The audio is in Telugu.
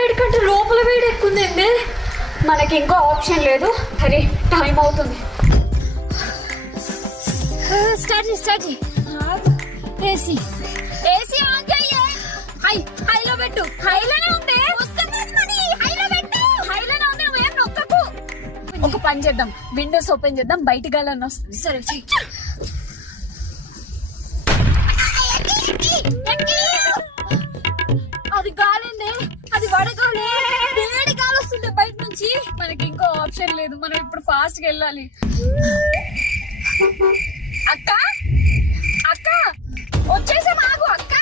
వేడి కంటే లోపల వేడి ఎక్కుందండి. మనకి ఇంకో ఆప్షన్ లేదు. అరే టైం అవుతుంది. స్టార్ట్ ఏసీ ఆన్ చెయ్యి. హైలో పెట్టు. హైలోనే ఉంది. హైలోనే ఉంది. నువ్వేం నొక్కకు. ఒక పని చేద్దాం, విండోస్ ఓపెన్ చేద్దాం, బయట గాలని వస్తుంది. సరే చెయ్యి. అది గాలింది, అది వడగాలి. వేడి గాలి వస్తుంది బయట నుంచి. మనకి ఇంకో ఆప్షన్ లేదు, మనం ఇప్పుడు ఫాస్ట్ గా వెళ్ళాలి. అక్క అక్క వచ్చేసాం, ఆగు అక్క.